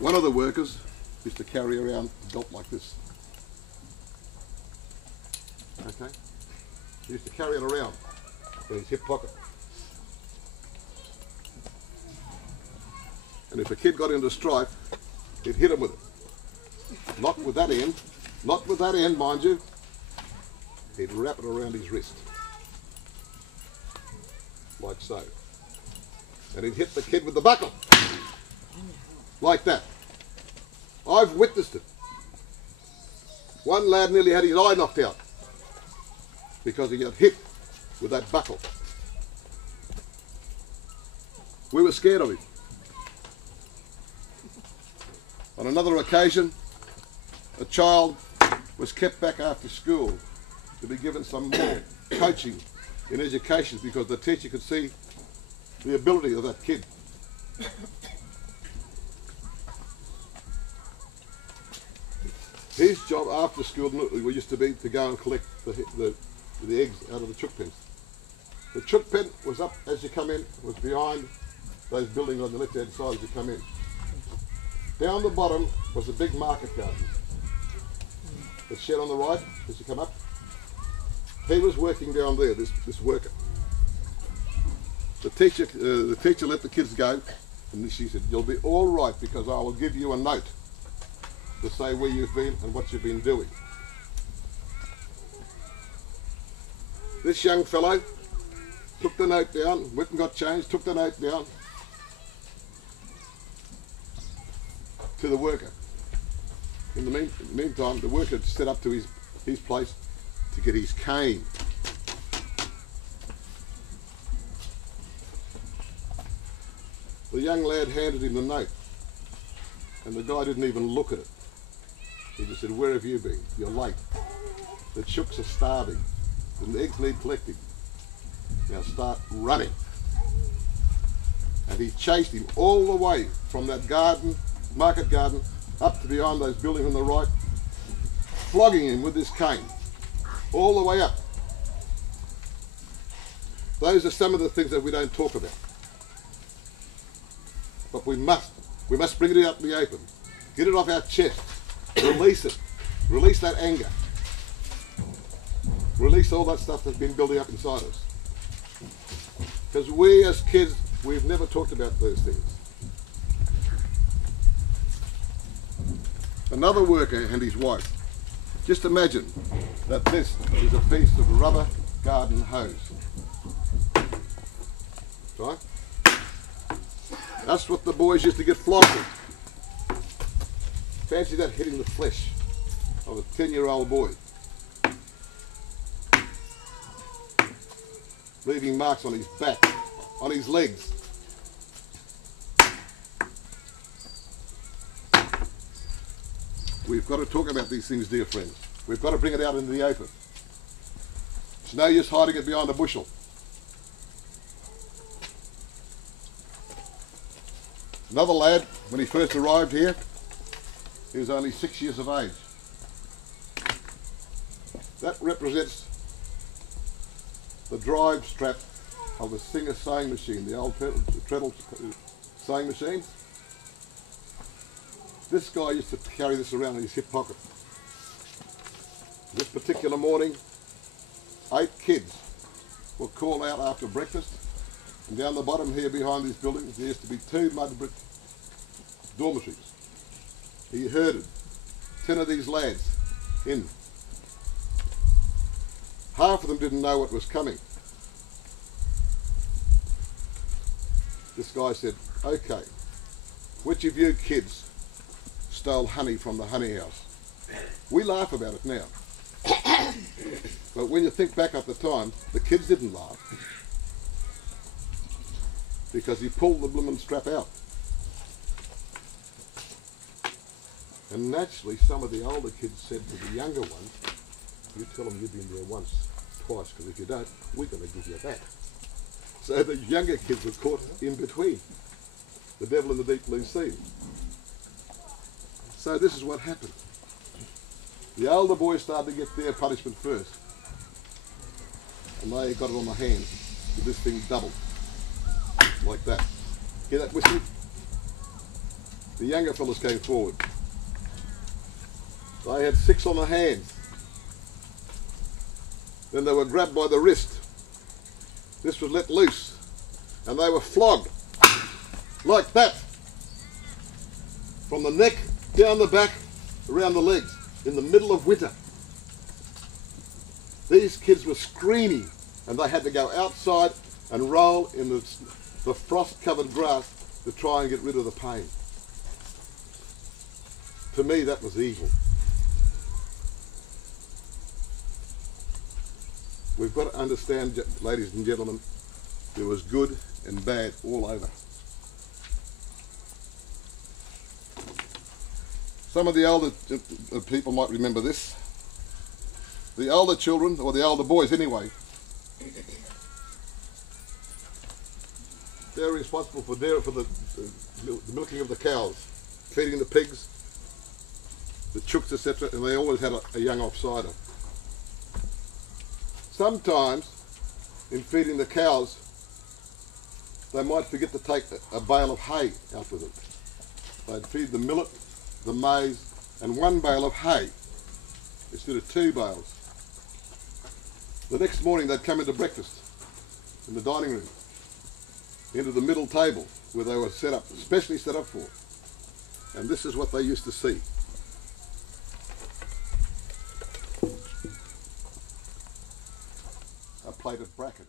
One of the workers used to carry around a belt like this. Okay? He used to carry it around in his hip pocket. And if a kid got into strife, he'd hit him with it. Not with that end, not with that end, mind you. He'd wrap it around his wrist. Like so. And he'd hit the kid with the buckle. Like that. I've witnessed it. One lad nearly had his eye knocked out because he got hit with that buckle. We were scared of him. On another occasion, a child was kept back after school to be given some more coaching in education because the teacher could see the ability of that kid. His job after school used to be to go and collect the eggs out of the chook pens. The chook pen was up as you come in, was behind those buildings on the left hand side as you come in. Down the bottom was a big market garden. The shed on the right as you come up. He was working down there, this worker. The teacher let the kids go, and she said, "You'll be all right because I will give you a note to say where you've been and what you've been doing." This young fellow took the note down, went and got changed, took the note down to the worker. In the meantime, the worker had set up to his place to get his cane. The young lad handed him the note, and the guy didn't even look at it. He just said, "Where have you been? You're late. The chooks are starving. The eggs need collecting. Now start running." And he chased him all the way from that garden, market garden, up to behind those buildings on the right, flogging him with his cane, all the way up. Those are some of the things that we don't talk about. But we must bring it out in the open. Get it off our chest. Release it. Release that anger. Release all that stuff that's been building up inside us. Because we as kids, we've never talked about those things. Another worker and his wife. Just imagine that this is a piece of rubber garden hose. Right? That's what the boys used to get flogged with. Fancy that hitting the flesh of a 10-year-old boy. Leaving marks on his back, on his legs. We've got to talk about these things, dear friends. We've got to bring it out into the open. It's no use hiding it behind a bushel. Another lad, when he first arrived here, he was only 6 years of age. That represents the drive strap of a Singer sewing machine, the old treadle sewing machine. This guy used to carry this around in his hip pocket. This particular morning, 8 kids were called out after breakfast, and down the bottom here behind these buildings there used to be 2 mud brick dormitories. He herded 10 of these lads in. Half of them didn't know what was coming. This guy said, "Okay, which of you kids stole honey from the honey house?" We laugh about it now. But when you think back at the time, the kids didn't laugh because he pulled the blooming strap out. And naturally, some of the older kids said to the younger ones, "You tell them you've been there once, twice, because if you don't, we're going to give you that." So the younger kids were caught in between the devil and the deep blue sea. So this is what happened. The older boys started to get their punishment first, and they got it on the hands with this thing doubled, like that. Hear that whistling? the younger fellas came forward. They had 6 on the hands. Then they were grabbed by the wrist. This was let loose, and they were flogged like that, from the neck down the back, around the legs, in the middle of winter. These kids were screaming, and they had to go outside and roll in the frost-covered grass to try and get rid of the pain. To me, that was evil. We've got to understand, ladies and gentlemen, there was good and bad all over. Some of the older people might remember this. The older children, or the older boys anyway, they're responsible for the milking of the cows, feeding the pigs, the chooks, etc., and they always had a young offsider. Sometimes, in feeding the cows, they might forget to take a bale of hay out with them. They'd feed the millet, the maize, and 1 bale of hay instead of 2 bales. The next morning they'd come into breakfast in the dining room, into the middle table where they were set up, specially set up for. And this is what they used to see. A plate of bracken.